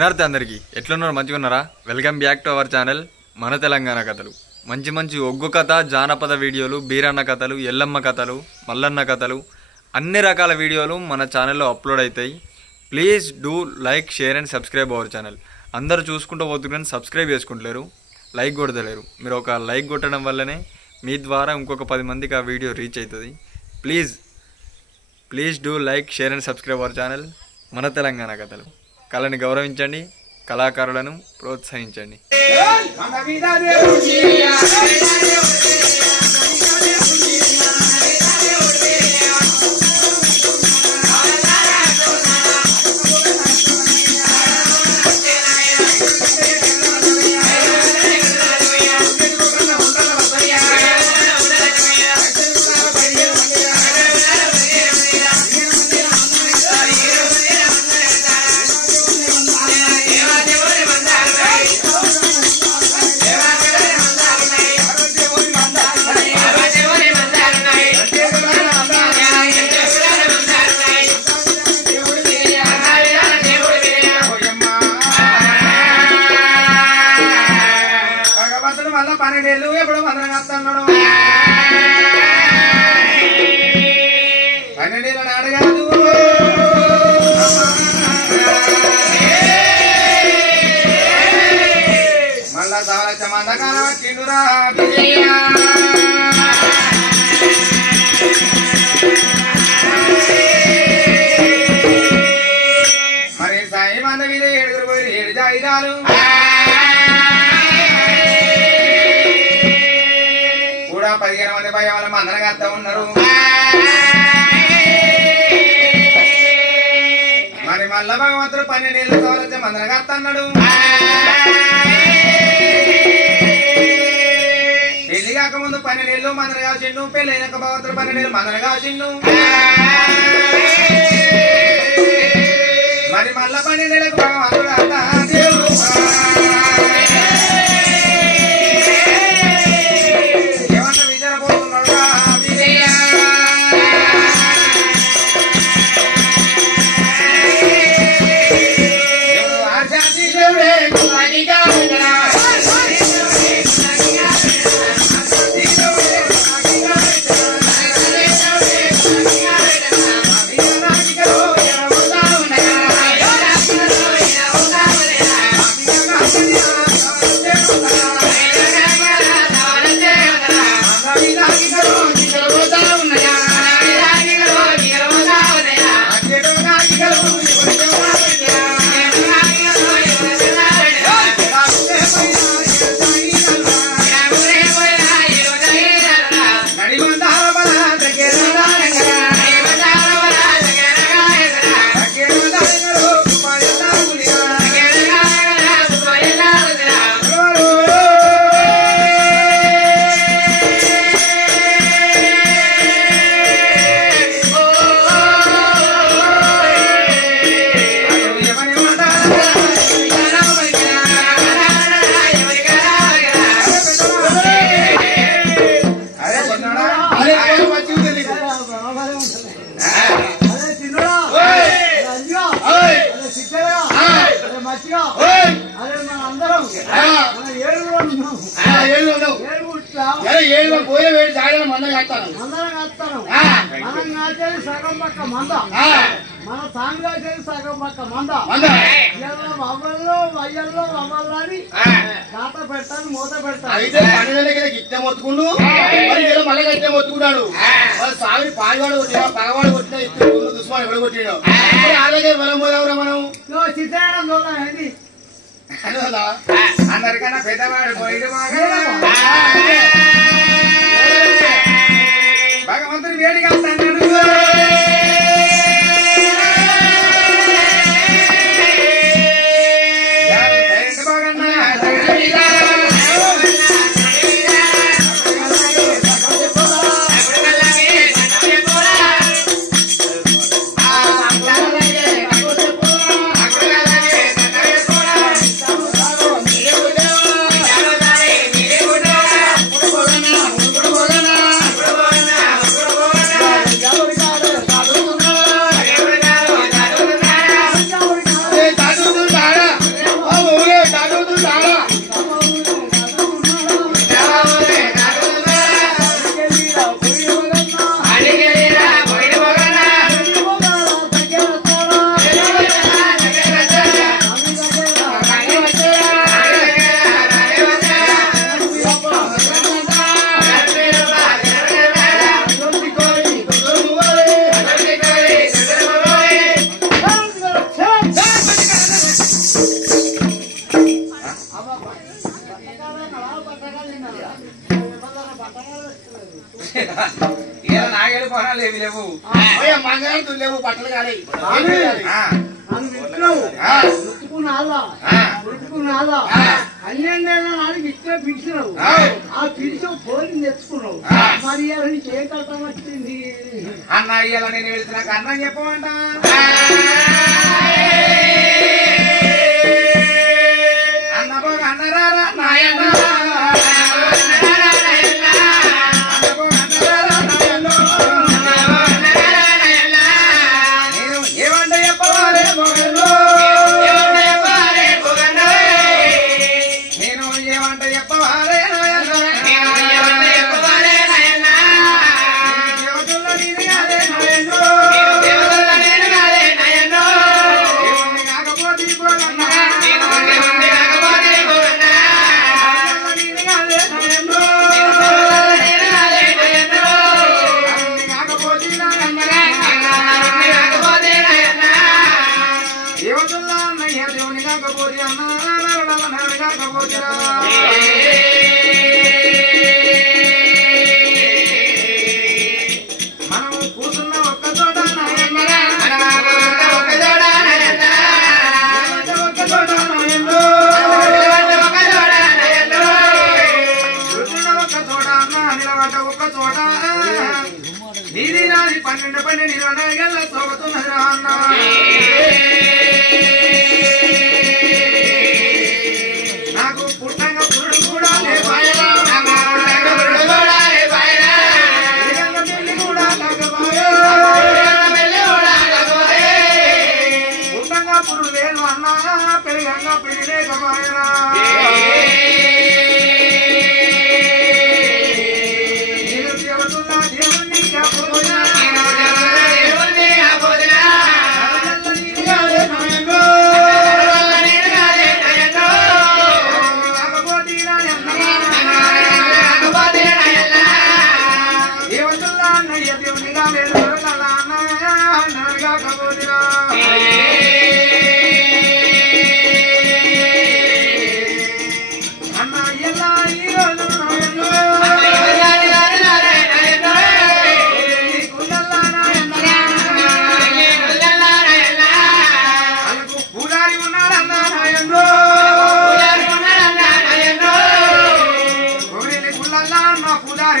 వినార్తి అందరికీ ఎట్లున్నారు మంచిగా ఉన్నారా? Welcome back to our channel మన తెలంగాణ కథలు. మంచి మంచి ఒగ్గు కథ, జానపద వీడియోలు, బీరన్న కథలు, ఎల్లమ్మ కథలు, మల్లన్న కథలు, అన్ని రకాల వీడియోలు మన ఛానల్లో అప్లోడ్ అవుతాయి. Please do like, share and subscribe our channel. అందరూ చూసుకుంటూ పోతున్నారు, సబ్స్క్రైబ్ చేసుకుంటలేరు, లైక్ కొడతలేరు. మీరు ఒక లైక్ కొట్టడం వల్లనే మీ ద్వారా ఇంకొక 10 మందికి ఆ వీడియో రీచ్ అవుతుంది. Please do like, share and subscribe our channel మన తెలంగాణ కథలు. కళని గౌరవించండి, కళాకారులను ప్రోత్సహించండి. ఎప్పుడు మందరగస్తున్నాడు 12 ఏళ్ళ నాడు కాదు. మళ్ళా సాలచ్చ మందకాల కిండురా మరి సాయి మంద మీద 7 పోయి 7 జాయిదాలు కూడా 15 మంది పై వాళ్ళ మందరగత్తా ఉన్నారు. మరి మల్ల భగవంతుడు 12 ఏళ్ళ సాలచ్చ మందరగత్త అన్నాడు. పెళ్లి కాకముందు 12 ఏళ్ళు మందర కాసిండు, పెళ్లి అయినాక భగవంతుడు 12 ఏళ్ళు మందర కాసిండు. మరి మళ్ళా 12 ఏళ్ళకు భగవంతుడు అంతా దేవుడు ఏమన్నా విచారపోతున్నాడు మన సాంగ్లో సగం పక్క మంద అవ్వల్లో వయ్యల్లో అవ్వాలని కాత పెడతాను, మూత పెడతాను. గిట్టె మొత్తుకుండు మళ్ళీ గట్టె మొత్తుకున్నాడు. సాగుని పాడివాడు కొట్టినా, పగవాడు కొట్టినా, ఇద్దరు దుస్మాన్ ఎవరు కొట్టినాడు. అలాగే బలం పోదావురా మనం. చిత్రాయడం చూడాలి అందరికన్నా పెద్దవాడు పోయిడు భగవంతుని వేడిగా అన్నాడు. నాగేళ్ళు కొనాలి ఏమి లేవు మగాడు లేవు బట్టలు కాలే పన్నెండేళ్ళ నాడికి ఇట్లా పిలిచినావు ఆ పిలిచి పోలిని తెచ్చుకున్నావు మరి ఏ కట్టం వచ్చింది అన్న ఇయ్యాల నేను వెళ్తున్నా అన్నం చెప్పమంట అన్న పోగ అన్నరారా నాయన నాకు పుట్టంగా పురుడు కూడా లేపాయరా పుట్టంగా పురుడు లేదు అన్నా పెరిగంగా పెళ్లి లేకపోయరా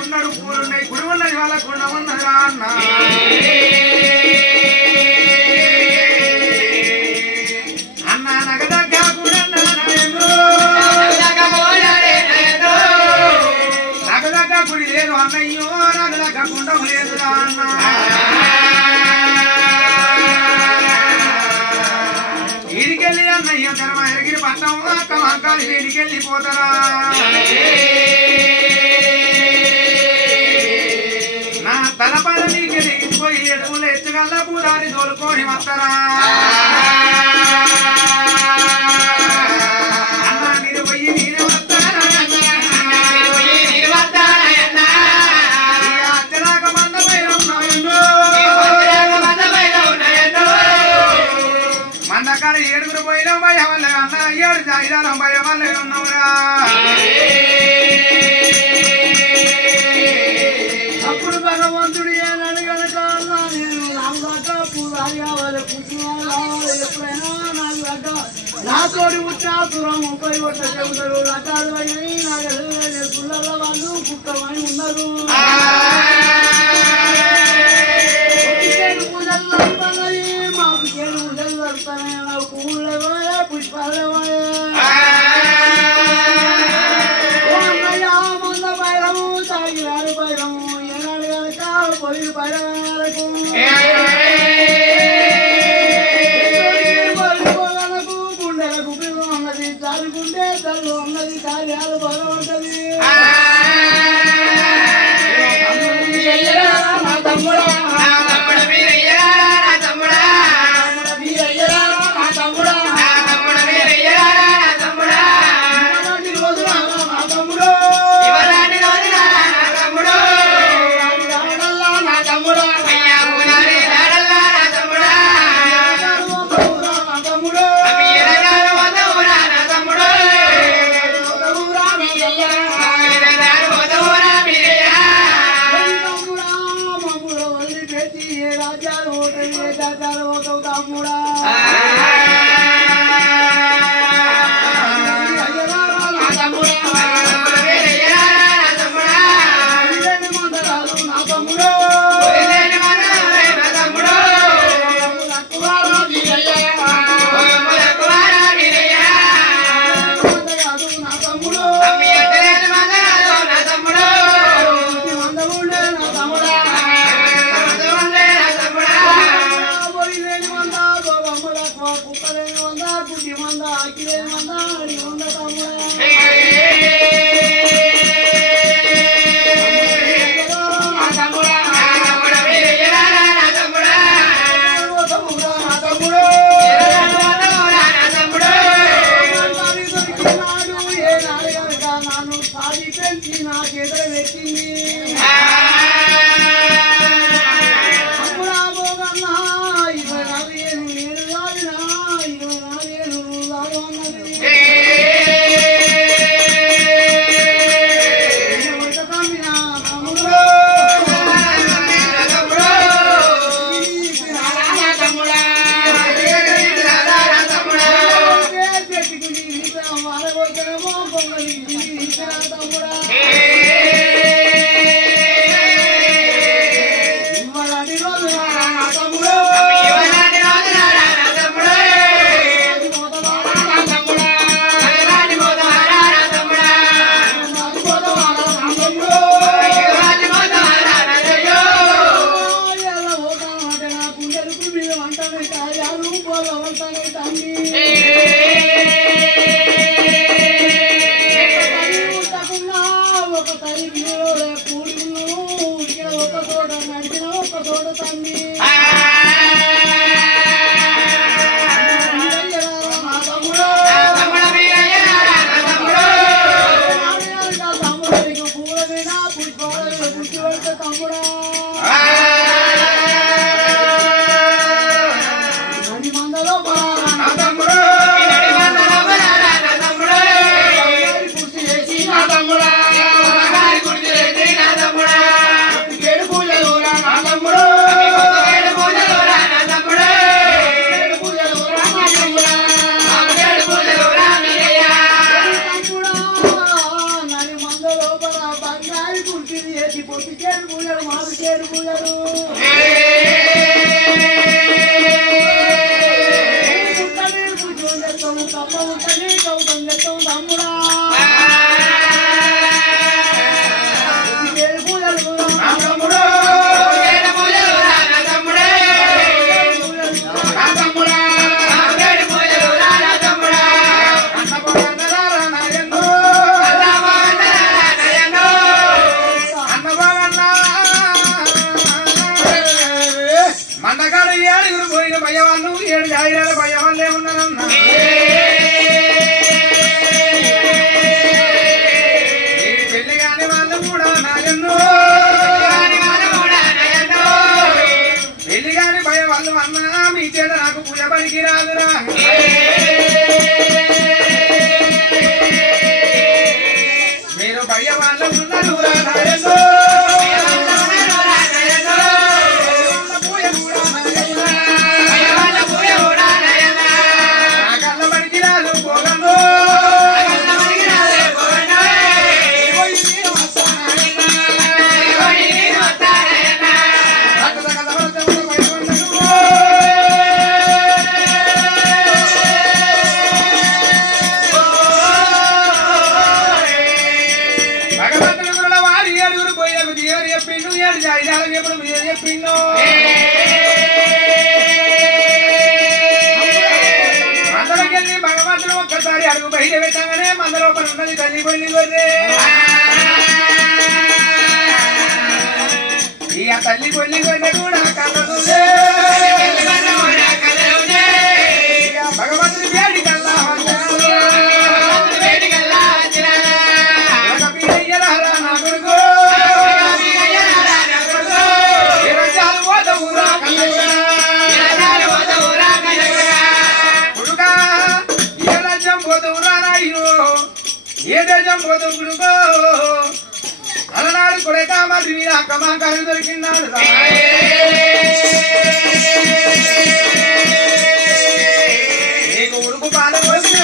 ఉన్నాడు పూలున్నాయి గురువున్నది వాళ్ళ కొండ ఉన్నదా అన్న అన్న నగదగ్గ గుడి లేదు అన్నయ్యో నగదగ్గ గుండం లేదురా అన్న ఇడికెళ్ళి అన్నయ్య ధర్మ ఎగిరి పట్టం అక్క వంకాలు ఇడికెళ్ళిపోతారా తలపడ నీకు దిగిపోయి ఎడుపులు ఎత్తుగల్ల పూదారి తోలుకొని వస్తారా అన్న మీరు పోయి నేనే వస్తారా అచ్చరాక మంద మందకాడ ఏడుగురు పోయినాం భయ వల్ల అన్న 7 జాయిదాలం భయ వల్ల ఉన్నావురా అప్పుడు భగవంతుడు ఏనాడు కనుక నేను నాలుగు పూజారి కావాలి పుట్టిన కావాలి ఎప్పుడైనా నాలుగు నా తోడి ఉచ్చాసురం 30 కోట్ల చెబుతారు రకాలు అయినాయి నాకు పుల్లల వాళ్ళు కుక్కమని ఉన్నారు పూజలు జరుగుతున్నాయి మాకు చేడు పూజలు జరుగుతున్నాయి నాకు పువ్వులు పుష్పాలు మంద పైరము తాగిరాడు పైరము ఏనాడు కనుక పొయ్యి పైరకు గుండెలకు పిల్లు ఉన్నది జారుకుంటే తల్లు ఉన్నది కార్యాలు బాగా ఉంటది ఆకిలేమన్నాడి ఉండ తమ్ముడా అడుగు బయట పెట్టగానే మంద లోపల ఉన్నది తల్లి పొల్లి గొర్రె ఇక తల్లి పొల్లి గొర్రె కూడా కలరులే భగవంతుని వేడి కల్లా నా కొడుకు ఏ దేశం పోతుడుకో అలనాడు కొడక మరి అక్కమా కలు దొరికినాడు నీకు ఉడుకు పాల పోసిన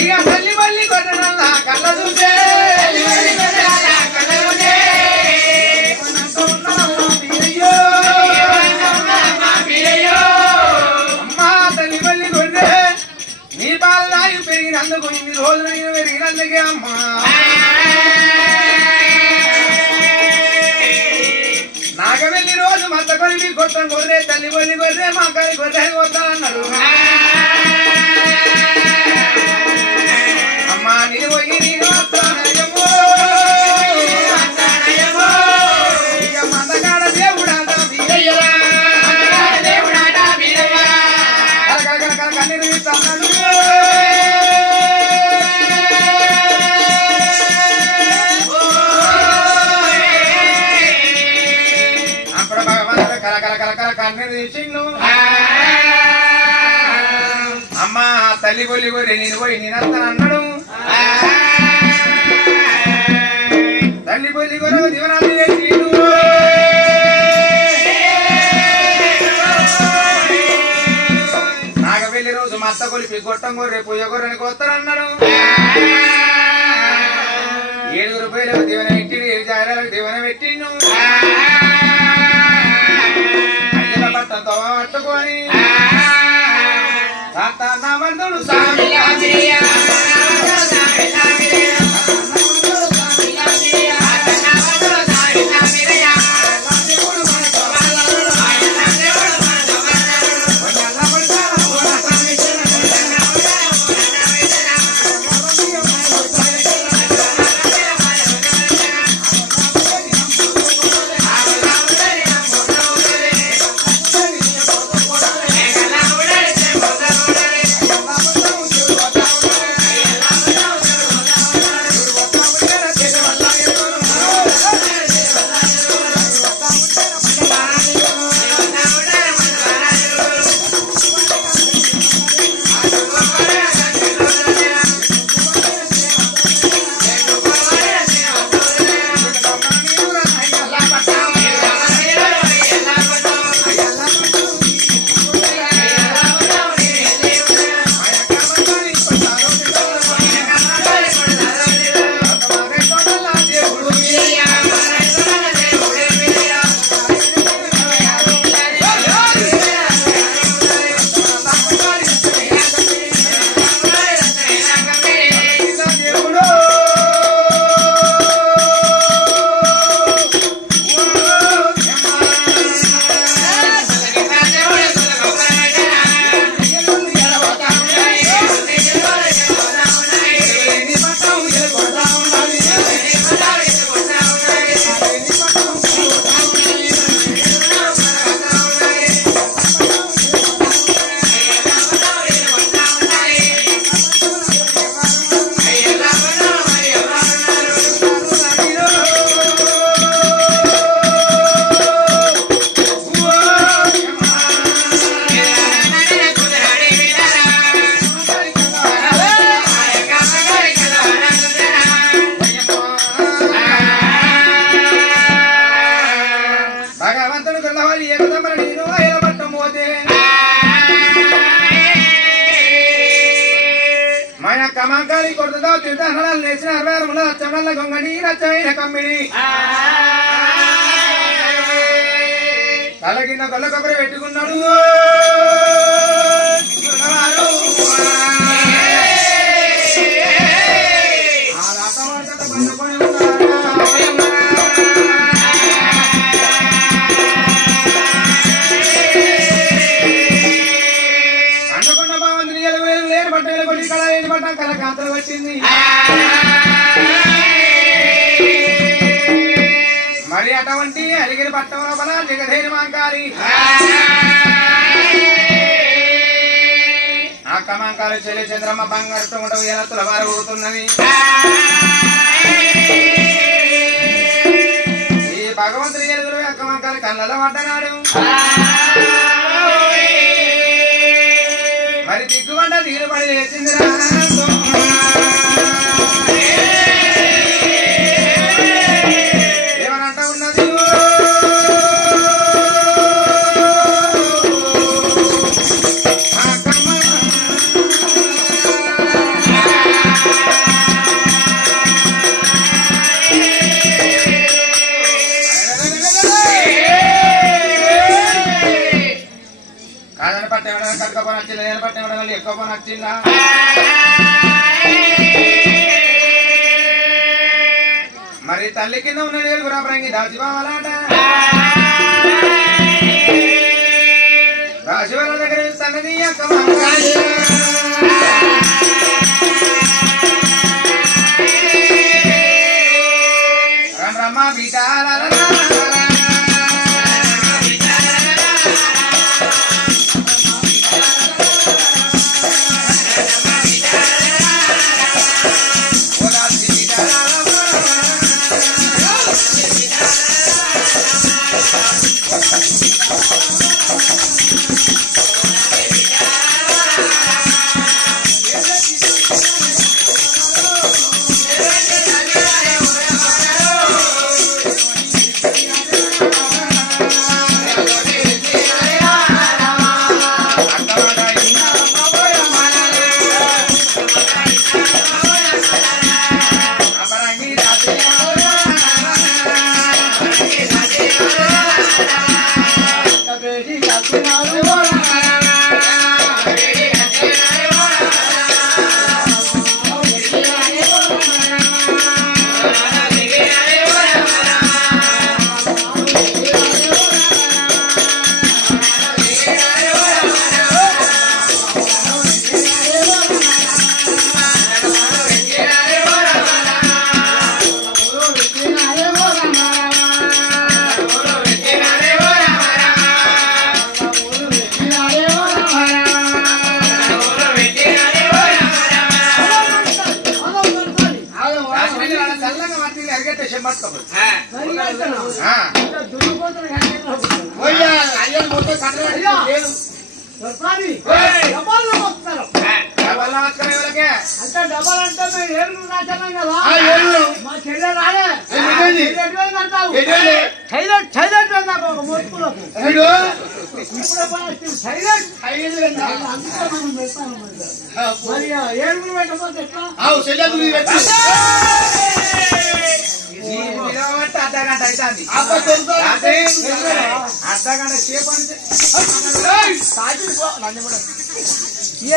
ఇక తల్లి మళ్ళీ కొట్టనల్లా కళ్ళ చూసే అమ్మా తల్లి మళ్ళీ కొట్టే నీ పాలు నాయి పెరిగినందుకు ఇన్ని రోజులు నేను పెరిగినందుకే అమ్మా నాగవెల్లి రోజు మత్త కొలిపి కొట్టం గొర్రె తల్లి బొల్లి గొర్రె మా కలి గొర్రె కొట్టాలన్నారు అమ్మా నేను పోయి నేను వస్తానయ్యమ్మో ఇక మందగాడ దేవుడాట వీరయ్యరా కన్నీరు తీస్తాను అప్పుడు భగవంతుడు కలకల కన్నీరు తీసిండు అమ్మా తల్లి బొల్లి గొర్రె నేను పోయి నేనస్తాను అన్నాడు తల్లి బొల్లి గొర్రె దివనాలు చేసిండు నాగవెల్లి రోజు మత్త కొలిపి గొట్టం గొర్రె పూజ గొర్రెని కొత్తరన్నాడు 7 రూపాయలకు దివన పెట్టిండు 7 జాగ్రత్తలకు దివన పెట్టిండు అయ్యల బట్టతో పట్టుకొని తాతన్నవర్ధుడు కమాకాలి కొడుతుందో తిరుతాలు లేచిన 66 చమల గొంగడి రచైన కమ్మిడి తలకిన్న కొల్ల కొబ్బరి పెట్టుకున్నాడు అంటుకున్న బాగుంది లేని బట్టలు కొట్టి కళ లేని బట్ట కళ కాంతలు వచ్చింది మరి అటువంటి అలిగిన పట్టణంలో బల జగధేరి మాంకాలి ఆ కమాంకాలు చెల్లి చంద్రమ్మ బంగారుతో ఉండవు ఎలత్తుల వారు ఊరుతున్నది ఈ భగవంతుని ఎలుగులు ఆ కమాంకాలు కళ్ళలో పడ్డనాడు మరి దిగ్గుబండ తీరుబడి చేసిందిరా ఏమనంట ఉన్నది తక్కువ పని వచ్చిందా నేను పట్టిన వాళ్ళు ఎక్కువ పని వచ్చిందా మరి తల్లి కింద ఉన్న నీళ్ళు గురాపరంగి దాచిపోవాలట రాశివాళ్ళ దగ్గర సంగతి అక్క రమ్మ బీటాల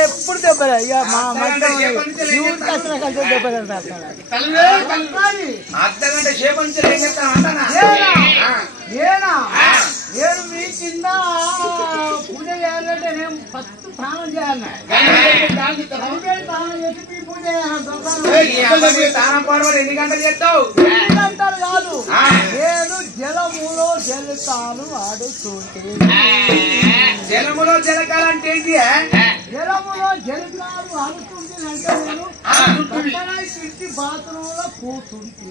ఎప్పుడు దెబ్బలే ఇక మా అర్ధగంట సేపు నుంచి ఏం చెప్తాను నేను మీ కింద పూజ చేయాలంటే నేను ఫస్ట్ స్నానం చేయాలి స్నానం చేసి మీ పూజ చేయాలి స్నానం పడవలు ఎన్ని గంటలు చేస్తావు 2 గంటలు కాదు నేను జలములో జలతాను ఆడుతుంటే జలములో జలకాలంటే ఏంటి జలములో జలతాను ఆడుతుంటే అంటే నేను ఇంటి బాత్రూమ్ లో కూర్చుంటే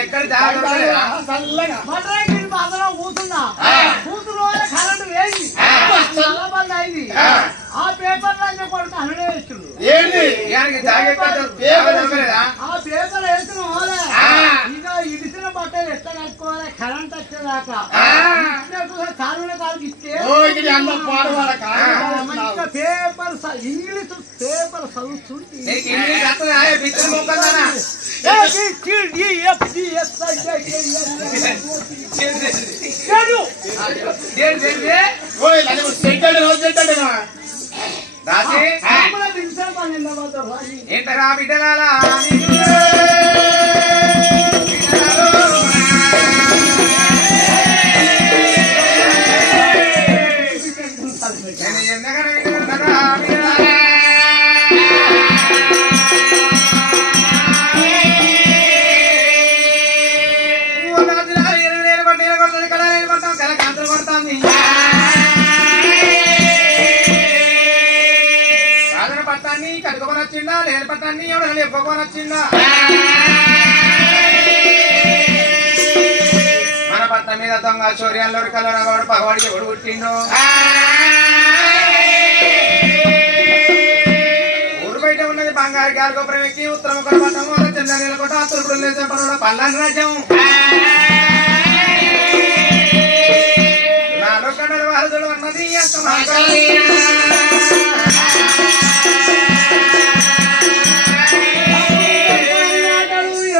ఎక్కడ జాగ్రత్త మటరాయి బాత్రూమ్ లో కూర్చున్నా కూతురు కరెంటు వేసి చాలా మంది అయింది ఆ పేపర్ లో కొడుకు అన్నడే వేస్తుడు ఆ పేపర్ వేసిన ఇక ఇడిసిన బట్టలు ఎట్లా కట్టుకోవాలి కరెంట్ వచ్చేదాకా కాలువ కాలుకి ఇస్తే మంచిగా పేపర్ ఇంగ్లీష్ పేపర్ చదువుతుంది ఏంటరా బిడ్డలాలా కడుకోనొచ్చిందా లేని పట్టాన్ని ఎవడని ఎప్పుకోనొచ్చిందా మన పట్ట మీద దొంగ చోర్యాల్లో కలరవాడు పగవాడికి ఎవడు పుట్టిండు ఊరు బయట ఉన్నది బంగారు గాలిగోపురం ఎక్కి ఉత్తరం ఒక పట్టము చంద్ర కొట్ట అతను పల్లాని రాజ్యం నాలుగు కడలు వారదుడు అన్నది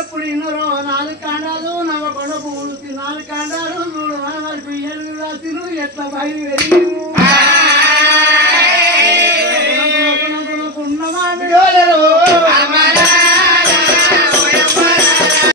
ఎప్పుడు ఇన్నరో 4 కాండాలు నవ్వకొండ పూలు 4 కాండాలు 3 రాత్రి ఎట్లా బయలు